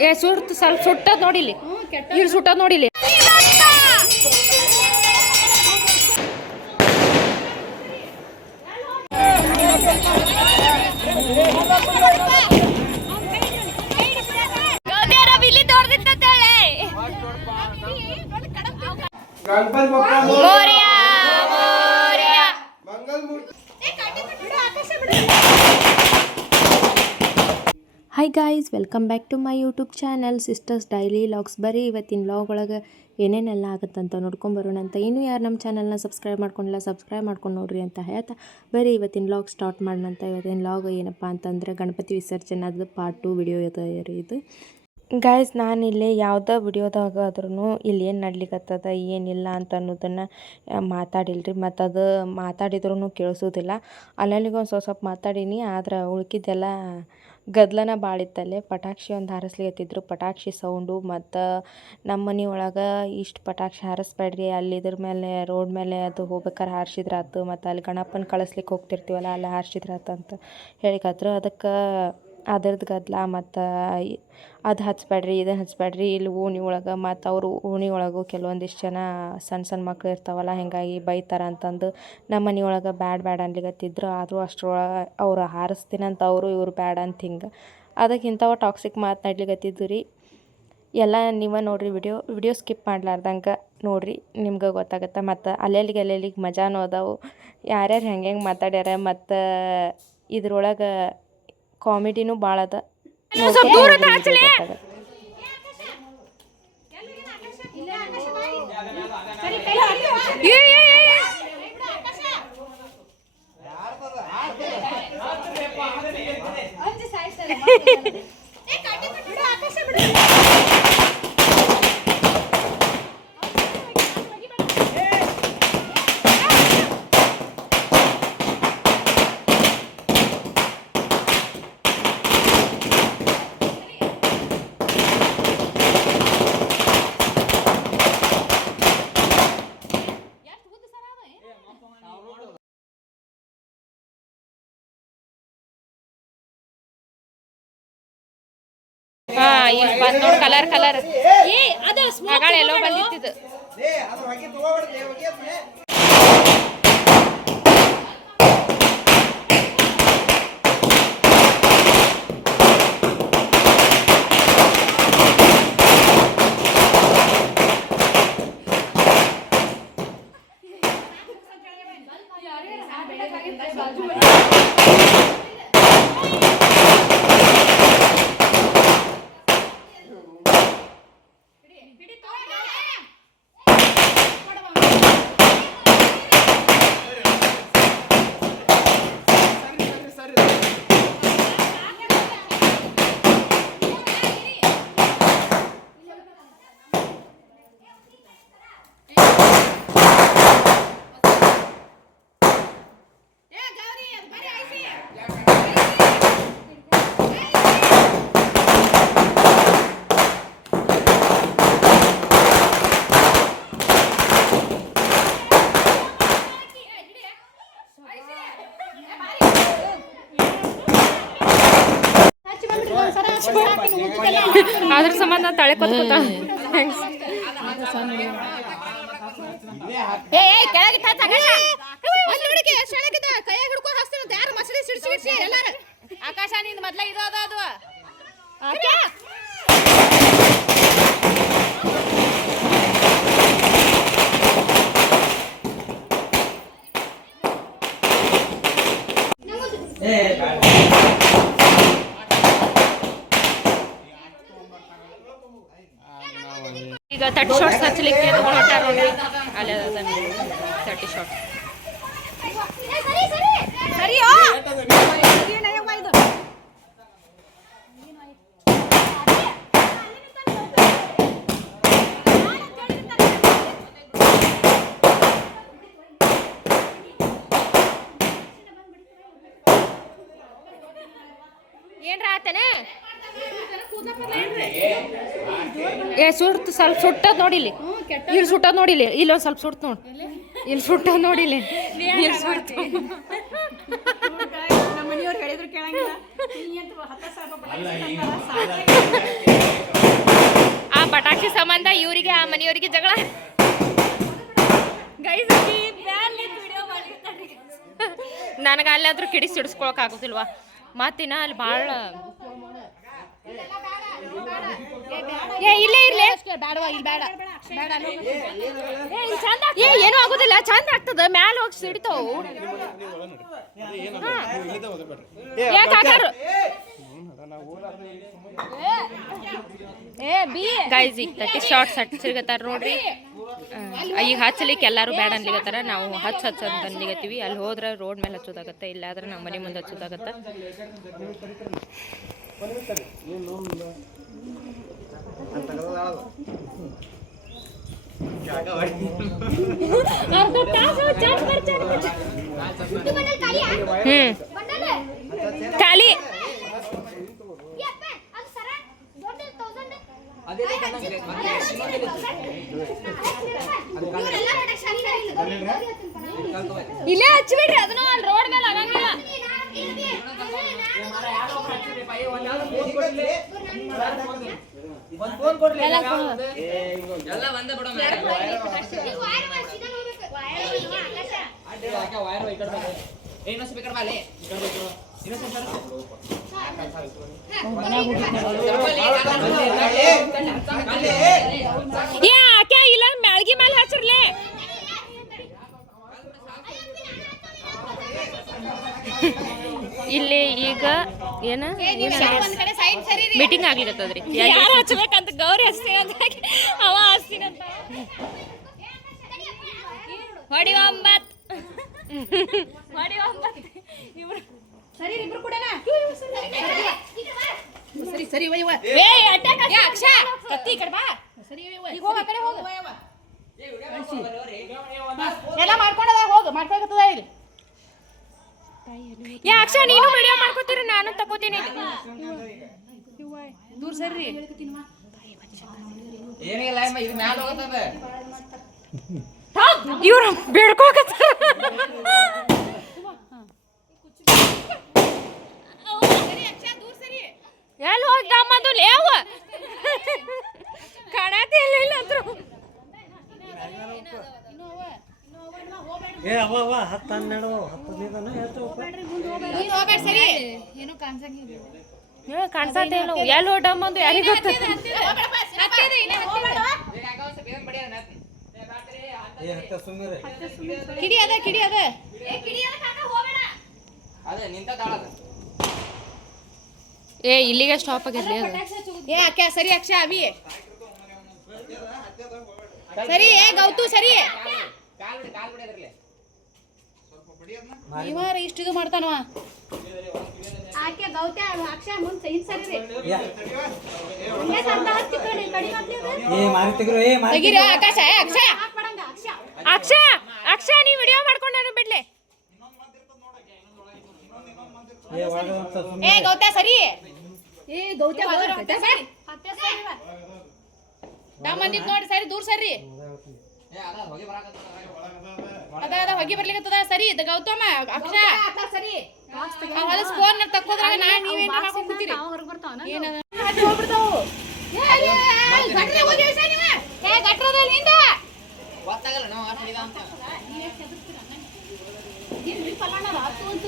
ಏ ಸುಟ್ಟು ಸ್ವಲ್ಪ ಸುಟ್ಟದ್ ನೋಡಿಲಿ ಇಲ್ಲಿ ಸುಟ್ಟದ್ ನೋಡಿಲಿ Morya Morya. Mangal Murti hi guys welcome back to my YouTube channel sisters daily vlogs ಬರೀ ಇವತ್ತಿನ ಲಾಗ್ ಒಳಗೆ ಏನೇನೆಲ್ಲ ಆಗುತ್ತಂತ ನೋಡ್ಕೊಂಬರೋಣ ಅಂತ. ಇನ್ನೂ ಯಾರು ನಮ್ಮ ಚಾನಲ್ನ ಸಬ್ಸ್ಕ್ರೈಬ್ ಮಾಡ್ಕೊಂಡಿಲ್ಲ ಸಬ್ಸ್ಕ್ರೈಬ್ ಮಾಡ್ಕೊಂಡು ನೋಡ್ರಿ ಅಂತ ಹೇಳ್ತಾ. ಬರೀ ಇವತ್ತಿನ ಲಾಗ್ ಸ್ಟಾರ್ಟ್ ಮಾಡೋಣ ಅಂತ. ಇವತ್ತಿನ ಲಾಗ್ ಏನಪ್ಪ ಅಂತಂದರೆ ಗಣಪತಿ ವಿಸರ್ಜನೆ ಅದು ಪಾರ್ಟ್ ಟು ವಿಡಿಯೋ ಇದೆ ರೀ ಇದು. ಗಾಯ್ಸ್ ಇಲ್ಲಿ ಯಾವುದೇ ವಿಡಿಯೋದಾಗಾದ್ರೂ ಇಲ್ಲಿ ಏನು ನಡ್ಲಿಕ್ಕತ್ತದ ಏನಿಲ್ಲ ಅಂತ ಅನ್ನೋದನ್ನು ಮಾತಾಡಿಲ್ರಿ. ಮತ್ತು ಅದು ಮಾತಾಡಿದ್ರೂ ಕೇಳಿಸೋದಿಲ್ಲ. ಅಲ್ಲಲ್ಲಿಗೆ ಒಂದು ಸ್ವಲ್ಪ ಸ್ವಲ್ಪ ಮಾತಾಡೀನಿ, ಆದ್ರೆ ಉಳ್ಕಿದ್ದೆಲ್ಲ ಗದ್ಲನ ಭಾಳ ಇತ್ತಲ್ಲೇ ಪಟಾಕ್ಷಿ ಒಂದು ಹಾರಿಸ್ಲಿಕತ್ತಿದ್ರು. ಪಟಾಕ್ಷಿ ಸೌಂಡು ಮತ್ತು ನಮ್ಮ ಮನೆ ಒಳಗೆ ಇಷ್ಟು ಪಟಾಕ್ಷಿ ಹಾರಿಸ್ಬೇಡ್ರಿ, ಅಲ್ಲಿ ಇದ್ರ ಮೇಲೆ, ರೋಡ್ ಮೇಲೆ ಅದು ಹೋಗ್ಬೇಕಾರೆ ಹಾರಿಸಿದ್ರೆ ಆತು, ಮತ್ತು ಅಲ್ಲಿ ಗಣಪನ ಕಳಿಸ್ಲಿಕ್ಕೆ ಹೋಗ್ತಿರ್ತೀವಲ್ಲ, ಅಲ್ಲಿ ಹಾರಿಸಿದ್ರೆ ಅಂತ ಹೇಳಿಕತ್ರು ಅದಕ್ಕೆ ಅದ್ರದ್ದು ಗದ್ದಲ ಮತ್ತು ಅದು ಹಚ್ಬೇಡ್ರಿ ಇದನ್ನು ಹಚ್ಬೇಡ್ರಿ ಇಲ್ಲಿ ಓಣಿ ಒಳಗೆ ಮತ್ತು ಅವರು ಓಣಿ ಒಳಗೂ ಕೆಲವೊಂದಿಷ್ಟು ಜನ ಸಣ್ಣ ಸಣ್ಣ ಮಕ್ಳು ಇರ್ತಾವಲ್ಲ, ಹೀಗಾಗಿ ಬೈತಾರೆ ಅಂತಂದು ನಮ್ಮ ಮನೆ ಒಳಗೆ ಬ್ಯಾಡ್ ಬ್ಯಾಡ್ ಅನ್ಲಿಕತ್ತಿದ್ರು, ಆದರೂ ಅಷ್ಟರೊಳಗೆ ಅವ್ರು ಹಾರಿಸ್ತೀನಂತ ಅವರು ಇವ್ರು ಬ್ಯಾಡ ಅಂತ ಹಿಂಗೆ. ಅದಕ್ಕೆ ಇಂಥವು ಟಾಕ್ಸಿಕ್ ಮಾತನಾಡ್ಲಿಕತ್ತಿದ್ದು ರೀ ಎಲ್ಲ ನೀವೇ ನೋಡಿರಿ ವಿಡಿಯೋ ವಿಡಿಯೋ ಸ್ಕಿಪ್ ಮಾಡ್ಲಾರ್ದಂಗೆ ನೋಡಿರಿ, ನಿಮ್ಗೆ ಗೊತ್ತಾಗುತ್ತೆ. ಮತ್ತು ಅಲ್ಲೆಲ್ಲಿಗೆ ಅಲ್ಲೆಲ್ಲಿಗೆ ಮಜಾನೂ ಅದಾವು. ಯಾರ್ಯಾರು ಹೆಂಗೆ ಹೆಂಗೆ ಮಾತಾಡ್ಯಾರ ಮತ್ತು ಇದ್ರೊಳಗೆ ಕಾಮಿಡಿನೂ ಭಾಳ ಅದ. ಸ್ವಲ್ಪ ದೂರ ಇದ್ರೆ ಹಚ್ಲೆ. ಗೊತ್ತಾಗತ್ತೆ. ಏ, ಏ, ಏ, ಏ. ಹಾ ಇಲ್ಲಿ ಬಂದ್ ನೋಡ್ ಕಲರ್ ಕಲರ್. ಮಗಳ ಎಲ್ಲೋ ಬಂದಿತ್ತಿದ್ದು. ಸಂಬಂಧ ತಳೆ ಕೊತ್ಕೊತ ಏ ಏ, ಕೆಳಗೆ. ಒಂದು ಹುಡುಗಿ ಸೆಳಗಿದ ಕೈಯಾಗ ಹಿಡ್ಕೊ ಯಾರು ಮಸಳಿ ಸಿಡ್ಸಿ ಸಿಡ್ಸಿ ಎಲ್ಲಾರು? ಆಕಾಶ ನಿಂದ ಮೊದ್ಲ ಇದು ಅದ ಅದು. ಆಕೆ? ಈಗ ತರ್ಟಿ ಶಾರ್ಟ್ಸ್ ಹಚ್ಚಲಿಕ್ಕೆ ತಗೊಂಡು ಹೊಟ್ಟಾರ ನೋಡ್ರಿ ಅಲ್ಲಿ ಅದ ತರ್ಟಿ ಶಾರ್ಟ್ ಸರಿಯೋ ಏ ಸುಟ್ ಸ್ವಲ್ಪ ಸುಟ್ಟದ್ ನೋಡಿಲಿ ಇಲ್ಲಿ ಸುಟ್ಟದ್ ನೋಡಿಲಿ ಇಲ್ಲೊಂದ್ ಸ್ವಲ್ಪ ಸುಟ್ ನೋಡ್. ಇಲ್ಲಿ ಸುಟ್ಟದ್ ನೋಡಿಲಿ ಇಲ್ಲಿ ಆ ಪಟಾಕಿ ಸಂಬಂಧ ಇವರಿಗೆ ಆ ಮನೆಯವರಿಗೆ ಜಗಳ. ನನಗೆ ಅಲ್ಲಾದ್ರೂ ಕಿಡಿ ಸಿಡಿಸ್ಕೊಳಕ್ ಆಗುದಿಲ್ವಾ? ಮತ್ತಿನ ಅಲ್ಲಿ ಭಾಳ ಏ ಇಲ್ಲೇ ಇರ್ಲಿ. ಬೇಡವಾ ಇಲ್ಲಿ ಬೇಡ ಬೇಡ. ಏ ಏನೂ ಆಗುದಿಲ್ಲ ಚಂದ ಆಗ್ತದ. ಮ್ಯಾಲ ಹೋಗಿ ಸಿಡಿತಾವು ಏ ಕಾಕರು ಏ ಬಿ. ಗೈಸ್ ಈಗ ಶಾರ್ಟ್ಸ್ ಹಚ್ಚಿರ್ಗತ್ತಾರ ನೋಡ್ರಿ. ಈಗ ಹಚ್ಚಲಿಕ್ಕೆ ಎಲ್ಲಾರು ಬೇಡ ಅನ್ಲಿಗತ್ತಾರ ನಾವು ಹಚ್ಚ ಹಚ್ಚ ಅಂತ ಅನ್ಲಿಗತ್ತೀವಿ ಅಲ್ಲಿ ಹೋದ್ರೆ ರೋಡ್ ಮೇಲೆ ಹಚ್ಚೋದಾಗತ್ತೆ ಇಲ್ಲಾದ್ರೆ ನಮ್ಮ ಮನೆ ಮುಂದೆ ಹಚ್ಚೋದಾಗತ್ತೆ. ಖಾಲಿ ಇಲ್ಲೇ ಹಚ್ಚಿಬಿಡ್ರಿ ಅದನ್ನ ಅಲ್ಲಿ ರೋಡ್ ಮೇಲೆ ಆಗಂಗಿಲ್ಲ. ಏ ಆಕೆ ಇಲ್ಲ ಮ್ಯಾಳ್ಗಿ ಮೇಲೆ ಹಚ್ರಲೇ ಇಲ್ಲಿ ಈಗ ಏನ? ಮೀಟಿಂಗ್ ಆಗ್ಲಿಕತ್ತದ್ರಿ. ಯಾರು ಹಚ್ಬೇಕಂತ ಗೌರಿ ಹಚ್ತೀನಿ ಅಂತ ಅವ ಹಚ್ತೀನಿ ಅಂತ. ಹೊಡಿ ಒಂಬತ್ ಹೊಡಿ ಒಂಬತ್ ಇವ್ರು. ಸರಿ ಇಬ್ರು ಕೂಡನಾ? ಸರಿ ಸರಿ ಒಯ್ವ ಏ ಅಟ್ಯಾಕ್ ಏ ಅಕ್ಷ ಕತ್ತಿ ಈ ಕಡೆ ಬಾ. ಸರಿ ಈಗ ಹೋಗ ಆ ಕಡೆ ಹೋಗು. ಎಲ್ಲ ಮಾಡ್ಕೊಂಡದ ಹೋಗು. ಮಾಡ್ಕೊಳಕತ್ತದ ಈಗ ಏ ಅಕ್ಷ ನೀನು ವಿಡಿಯೋ ಮಾಡ್ಕೋತೀರಿ? ನಾನು ತಗೋತೀನಿ. ದೂರ ಸರ್ರಿ ಇವ್ರು ಬೇಡ್ಕೋಕತ್ತ ಎಲ್ಲಿ ಹೋಗಿ ತಮ್ಮದು ಲೇವ. ಕಾಣತಿ ಇಲ್ಲ ಅಂದ್ರು. ಏ ಅವ ಅವ ಹತ್ತು ಹನ್ನೆರಡು ಹತ್ತು ಹದಿನೈದನ? ಎಷ್ಟು ನೀನ್ ಹೋಗ್ಬೇಡ ಸರಿ ಏನು ಕಾಣ್ಸಂಗಿಲ್ಲ ಏ ಕಾಣಿಸತ್ತೆ ಇಲ್ಲ ಎಲ್ಲಿ ಹೊಡಮ್ಮಂದು ಯಾರಿಗೆ ಗೊತ್ತ? ಏ ಹತ್ತ ಸುಮ್ಮನೆ ಕಿಡಿ ಅದ ಕಿಡಿ ಅದ. ಅದೇ ನಿಂತ ತಾಳದ ಏ ಇಲ್ಲಿಗೆ ಸ್ಟಾಪ್ ಆಗಿರ್ಲಿ ಅದು. ಏ ಅಕ್ಕ ಸರಿ ಅಕ್ಷ ಅವಿ ಸರಿ ಏ ಗೌತು ಸರಿ. ಕಾಲ್ ಬಿಡಿ ಕಾಲ್ ಬಿಡಿ ಅದ್ರಲ್ಲಿ. ಇವಾರ ಇಷ್ಟು ಇದು ಮಾಡ್ತಾನವ? ಆಕೆ ಗೌತ ಅಕ್ಷಯ ಮುಂದೆ ಸೈನ್ ಸರಿ ರೀ. ಏ ಮಾರಿ ತೆಗಿರು ಏ ಮಾರಿ ತೆಗೀರಿ ಆಕಾಶ ಏ ಅಕ್ಷ ಅಕ್ಷಯ. ಅಕ್ಷಯ ನೀ ವಿಡಿಯೋ ಮಾಡ್ಕೊಂಡು ನಾನು ಬಿಡ್ಲೆ. ಏ ಗೌತ ಸರಿ. ಏ ಗೌತ ನಮ್ಮ ಮಂದಿದ್ ನೋಡಿ ಸರಿ ದೂರ ಸರಿ. ಅದ ಅದ ಹೊಗಿ ಬರ್ಲಿಕತ್ತದ ಸರಿ ಇದು ಗೌತಮ ಅಕ್ಷ ಸರಿ ಹೊಲಸ್ ಫೋನ್ ತಕ್ಕೋದ್ರಾಗ ನಾ ನೀವೇನ್ ಮಾಡ್ಕೊಂಡ್ ಕೂತೀರಿ ಏನದ ಹೋಗ್ಬಿಡ್ತಾವು ಏ ಗಟ್ರದ ನಿಂದ ಗೊತ್ತಾಗಲ್ಲ ನಾವು ಆಟ ಹಿಡಿದ ಅಂತ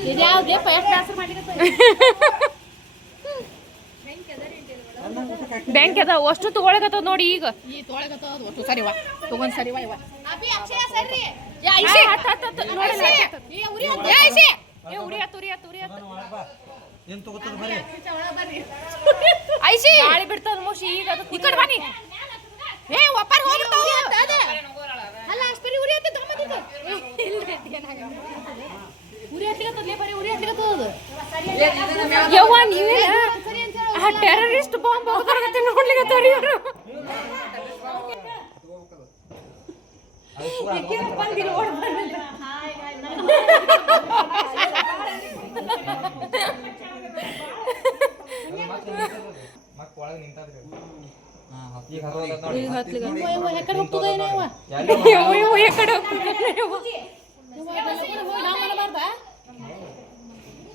ಇದ್ಯಾವ್ದೇ ಎಷ್ಟು ದಾಸರ ಮಾಡ್ಲಿಕತ್ತ ಬ್ಯಾಂಕ್ ಅದ ಅಷ್ಟು ತಗೊಳಕತ್ತದ ನೋಡಿ ಈಗ. ಈ ತೊಳಗತ್ತ ಅದು ಒಟ್ಟು ಸರಿ ವಾ. ತಗೊಂಡ್ ಸರಿ ವಾ ಇವ. ಅಭಿ ಅಕ್ಷಯ ಸರಿ. ಯಾ, ಏ ಹತ್, ಹತ್, ಹೋಗೋದ್ರಾಗತ್ತೆ ನೋಡ್ಲಿಕತ್ತಾರ ಇವ್ರು ಮಕ್ಕ ಒಳಗೆ ನಿಂತಾದ್ರಿ ಈಗ ಹತ್ತೋದತ್ತ ನೋಡಿ ಎಕಡೆ ಹೋಗ್ತದ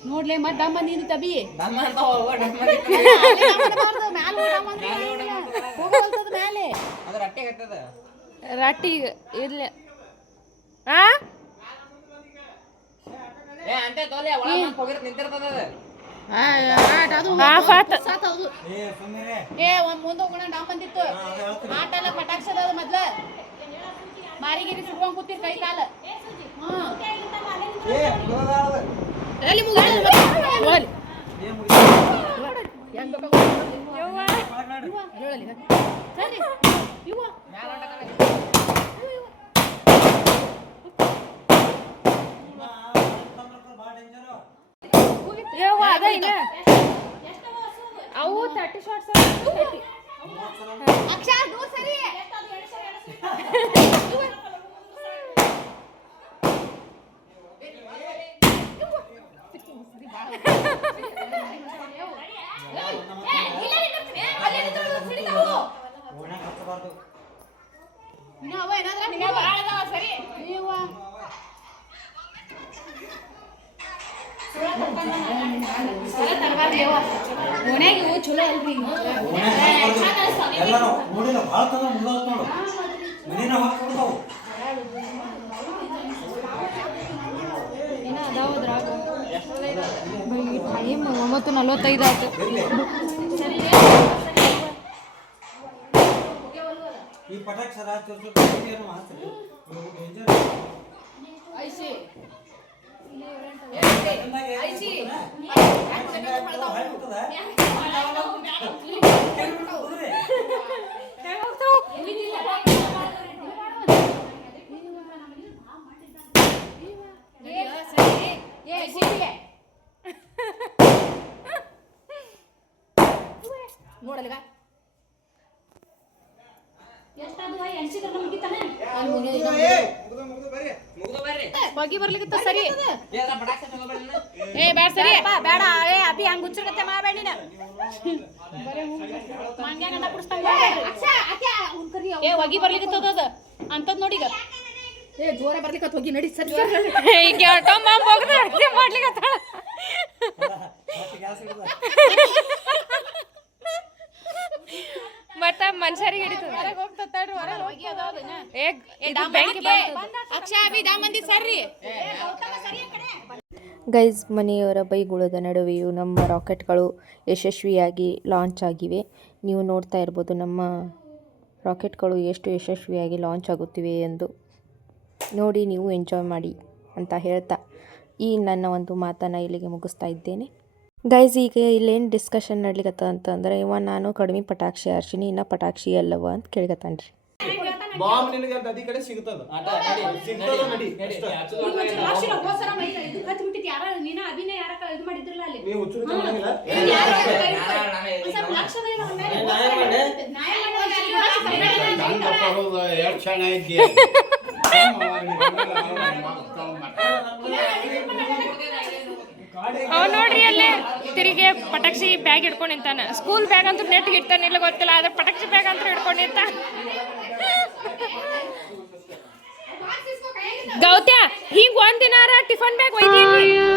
ನೋಡ್ಲೆ ಮತ್ ಡಮ್ಮ ನೀನು ತಬಿ. ಮ್ಯಾಲ ರಟ್ಟಿ ಇರ್ಲಿ. ಆ? ಏ ಒಂದ್ ಮುಂದೆ ಹೋಗೋಣ ಡಾಮ್ ಬಂದಿತ್ತು ಆಟ ಎಲ್ಲ ಪಟಾಕ್ಸದ ಅದು ಮೊದ್ಲ. ಮಾರಿಗಿರಿ ಸುಟ್ಕೊಂಡ್ ಕೂತಿರ್ ಕೈ ಕಾಲ. ಹ್ಮ್. ಎಲ್ಲಿ ಮುಗಿಯೋದು ಮತ್ತೆ? ಹೋಗ್ಲಿ. ಹೆಂಗ್ ಬೇಕಾಗೋ ಹೇಳಲಿ ಸರಿ ಇವ ಯವ್ವ ಅದ ಇನ್ನ ಅವು ತರ್ಟಿ ಶಾರ್ಟ್ಸ್ ಅಕ್ಷರ ಈ ಪಟಾಕ್ಷ ರಾತ್ರಿ ಏನು ಮಾಡ್ತಾರೆ ಡೇಂಜರ್ ಐಸಿ ಏ ಸಿಟಿಗೆ ನೋಡಲ್ಗ ಮುಗ್ದು ಬರ್ರಿ ಹೋಗಿ ಬರ್ಲಿಕ್ಕೆ ಸರಿ? ಏ ಅದ್ರ ಪಟಾಕ್ಷ ಚಲೋ ಬೇಡ ನೀನು? ಏ ಬ್ಯಾಡ ಸರಿ. ಬೇಡ ಏ ಅಭಿ ಹಂಗ ಹುಚ್ಚರ್ಗತ್ತೆ ಮಾಡಬೇಡ ನೀನು. ಮಂಗ್ಯಾಗಂಡ ಕುಡಿಸ್ತಂಗ ಏ ಹೋಗಿ ಬರ್ಲಿಕ್ಕೆ ಅದ ಅಂತದ್ ನೋಡಿ ಈಗ. ಏ ಜೋರ ಬರ್ಲಿಕ್ಕೆ ಹೋಗಿ ನಡಿ ಸರಿ. ಈಗ ಟೊಮ್ಮ ಹೋಗ್ದ ಅಡ್ಗೆ ಮಾಡ್ಲಿಕತ್ತಾಳ. ಮತ್ತ ಮನುಷ್ಯರಿಗೆ ಗೈಸ್ ಮನೆಯವರ ಬೈಗುಳದ ನಡುವೆಯೂ ನಮ್ಮ ರಾಕೆಟ್ಗಳು ಯಶಸ್ವಿಯಾಗಿ ಲಾಂಚ್ ಆಗಿವೆ. ನೀವು ನೋಡ್ತಾ ಇರ್ಬೋದು ನಮ್ಮ ರಾಕೆಟ್ಗಳು ಎಷ್ಟು ಯಶಸ್ವಿಯಾಗಿ ಲಾಂಚ್ ಆಗುತ್ತಿವೆ ಎಂದು. ನೋಡಿ ನೀವು ಎಂಜಾಯ್ ಮಾಡಿ ಅಂತ ಹೇಳ್ತಾ ಈ ನನ್ನ ಒಂದು ಮಾತನ್ನು ಇಲ್ಲಿಗೆ ಮುಗಿಸ್ತಾ ಇದ್ದೇನೆ. ಗೈಸ್ ಈಗ ಇಲ್ಲೇನು ಡಿಸ್ಕಷನ್ ನಡ್ಲಿಕತ್ತ ಅಂತಂದ್ರೆ ಇವ ನಾನು ಕಡಿಮೆ ಪಟಾಕ್ಷಿ ಹಾರ್ಸಿನಿ ಇನ್ನ ಪಟಾಕ್ಷಿ ಅಲ್ಲವ ಅಂತ ಕೇಳ್ಕತ್ತಾನ್ರಿ ಬಾಂಬ್ ನಿನಗೆ ಅಂತ ಅದಿ ಕಡೆ ಸಿಗುತ್ತದ ಸಿಗ್ತದ ನಡಿ ನೀವು ತಗೊಂಡಿಲ್ಲ ಎರಡು ಚೆನ್ನಾಗಿ ಅವ್ ನೋಡ್ರಿ ಅಲ್ಲೇ, ತಿರುಗಿ ಪಟಾಕ್ಷಿ ಬ್ಯಾಗ್ ಹಿಡ್ಕೊಂಡು ನಿಂತಾನ. ಸ್ಕೂಲ್ ಬ್ಯಾಗ್ ಅಂತೂ ನೆಟ್ ಇಡ್ತಾನೆ ಇಲ್ಲ ಗೊತ್ತಿಲ್ಲ, ಆದ್ರೆ ಪಟಾಕ್ಷಿ ಬ್ಯಾಗ್ ಅಂತ ಹಿಡ್ಕೊಂಡು ನಿಂತ. ಗೌತ್ಯ, ಹಿಂಗ್ ಒಂದಿನಾರ ಟಿಫನ್ ಬ್ಯಾಗ್ ಒಯ್ದೀನಿ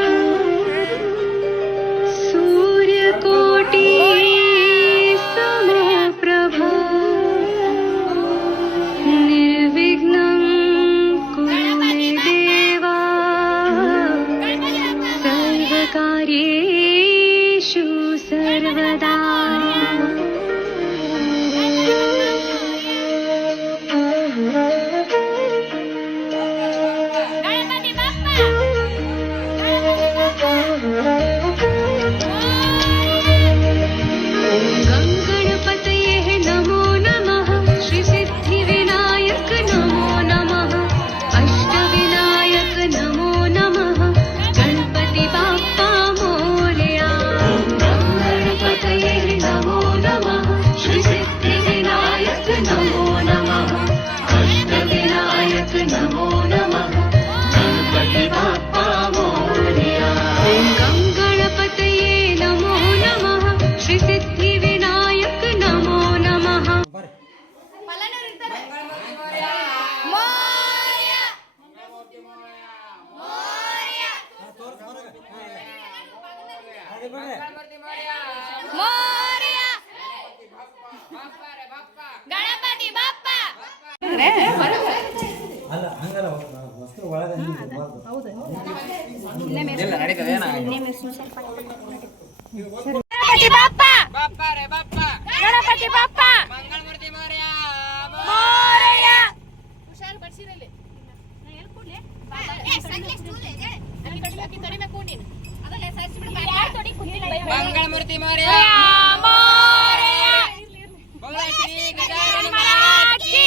ಗಣಪತಿ ಬಪ್ಪ ಬಾಪ್ಪ ರೇ ಬಾಪ್ಪ! ಗಣಪತಿ ಬಪ್ಪ! ಮಂಗಳಮೂರ್ತಿ ಮೋರ್ಯ! ಮೋರಿಯ! ಹುಷಾರ್ ಬಡ್ಸಿರಲ್ಲಿ ಮಂಗಳಮೂರ್ತಿ ಮೋರ್ಯ! ಮಂಗಳ ಶ್ರೀ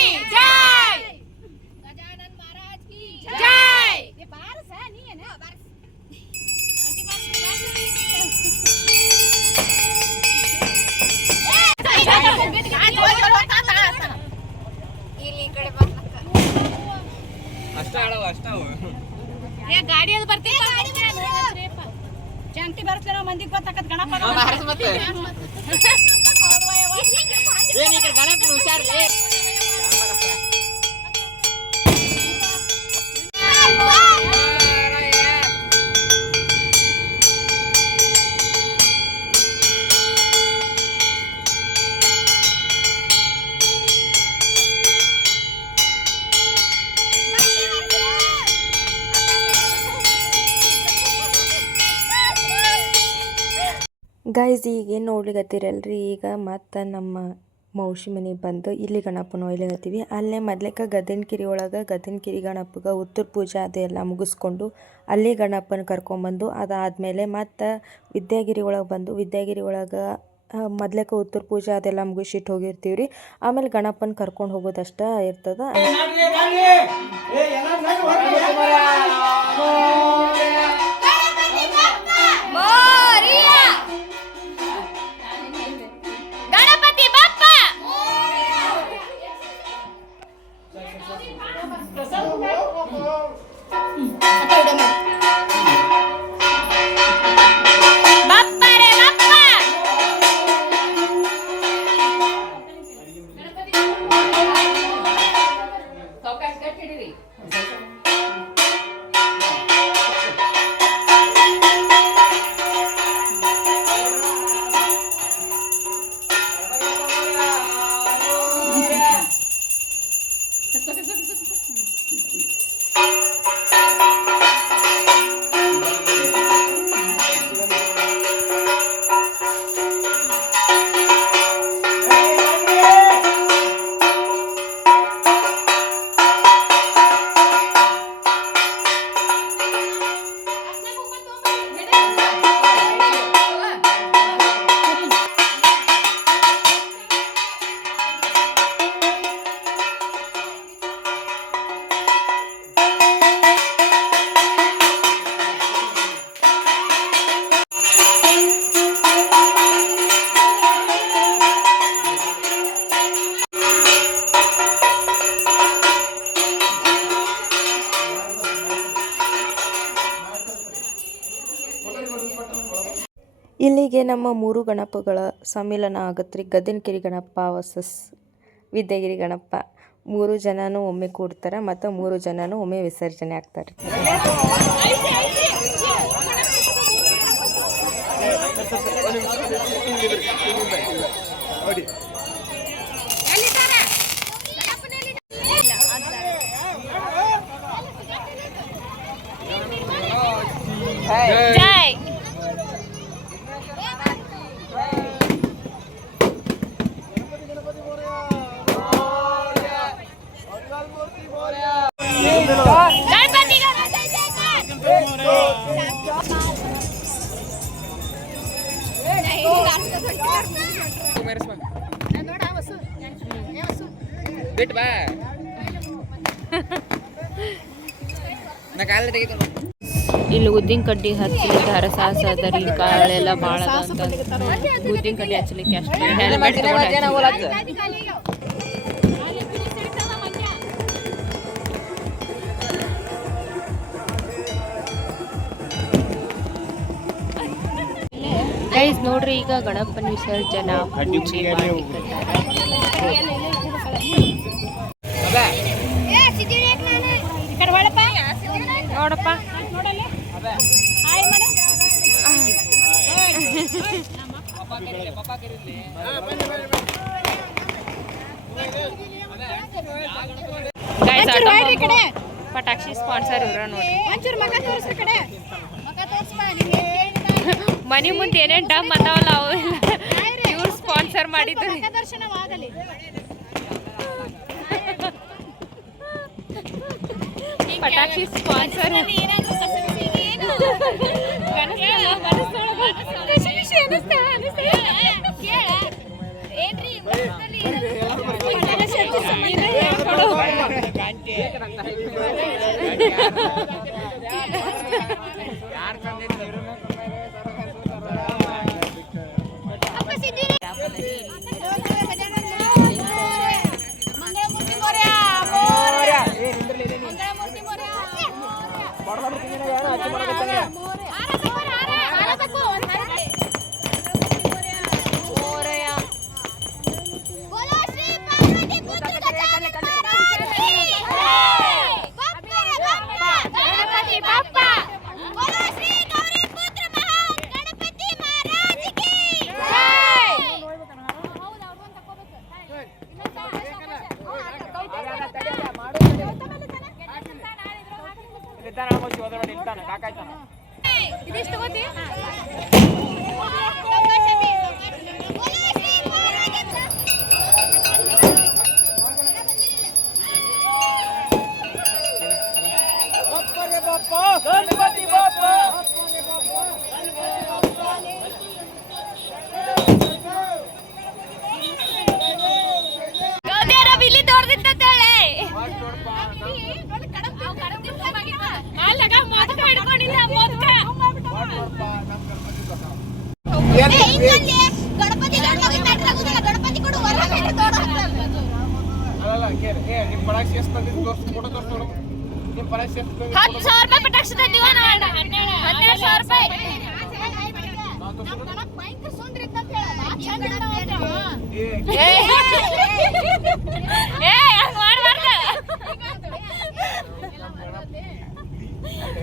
ಅಷ್ಟವು ಗಾಡಿ ಅದು ಬರ್ತೀವಿ ಜಂಟಿ ಬರ್ತೀರ ಮಂದಿಗೆ ಗೊತ್ತಾಕತ್ ಗಣಪ ಗಣಪನ ಹುಷಾರ್ಲಿ? ಗೈಸ್ ಈಗ ಏನು ನೋಡ್ಲಿಕತ್ತೀರಲ್ರಿ. ಈಗ ಮತ್ತೆ ನಮ್ಮ ಮೌಸಿ ಮನೆಗೆ ಬಂದು ಇಲ್ಲಿ ಗಣಪನ ಒಯ್ಲಿಕತ್ತೀವಿ. ಅಲ್ಲೇ ಮೊದ್ಲೇಕ ಗದನಕಿರಿ ಒಳಗೆ ಗದನಕಿರಿ ಗಣಪಗೆ ಉತ್ತರ ಪೂಜೆ ಅದೆಲ್ಲ ಮುಗಿಸ್ಕೊಂಡು ಅಲ್ಲಿ ಗಣಪನ ಕರ್ಕೊಂಬಂದು ಅದಾದಮೇಲೆ ಮತ್ತು ವಿದ್ಯಾಗಿರಿ ಒಳಗೆ ಬಂದು ವಿದ್ಯಾಗಿರಿ ಒಳಗೆ ಮೊದ್ಲೇಕ ಉತ್ತರ ಪೂಜೆ ಅದೆಲ್ಲ ಮುಗಿಸಿಟ್ಟು ಹೋಗಿರ್ತೀವಿ ರೀ ಆಮೇಲೆ ಗಣಪನ ಕರ್ಕೊಂಡು ಹೋಗೋದಷ್ಟ ಇರ್ತದ. ಇಲ್ಲಿಗೆ ನಮ್ಮ ಮೂರು ಗಣಪಗಳ ಸಮ್ಮಿಲನ ಆಗತ್ತೆ ರೀ ಗಣಪ ವರ್ಸಸ್ ವಿದ್ಯಗಿರಿ ಗಣಪ ಮೂರು ಜನನೂ ಒಮ್ಮೆ ಕೂಡ್ತಾರೆ ಮತ್ತು ಮೂರು ಜನನೂ ಒಮ್ಮೆ ವಿಸರ್ಜನೆ ಆಗ್ತಾರೆ ಜೈ ಕಡ್ಡಿ ಹಚ್ಚಲಿಕ್ಕೆ ಸಾಹಸ ಅದರಿ ಕಾಳೆಲ್ಲ ಭಾಳ ಅಂತ ಕಡ್ಡಿ ಹಚ್ಚಲಿಕ್ಕೆ ಅಷ್ಟೇ. ಹೆಲ್ಮೆಟ್ ಗೈಸ್ ನೋಡ್ರಿ ಈಗ ಗಣಪನ ವಿಸರ್ಜನಾ ಪೂಜೆ ನೋಡಪ್ಪ. ಪಟಾಕ್ಷಿ ಸ್ಪಾನ್ಸರ್ ಇವ್ರ ನೋಡಿ. ಮನಿ ಮುಂದೆ ಏನೇನ್ ಡಮ್ ಅದಾವಲ್ಲ ಅವೆಲ್ಲ. ಇವ್ರು ಸ್ಪಾನ್ಸರ್ ಮಾಡಿದ್ರು ಪಟಾಕ್ಷಿ ಸ್ಪಾನ್ಸರ್ ಏನ್ರಿ amores. Ahora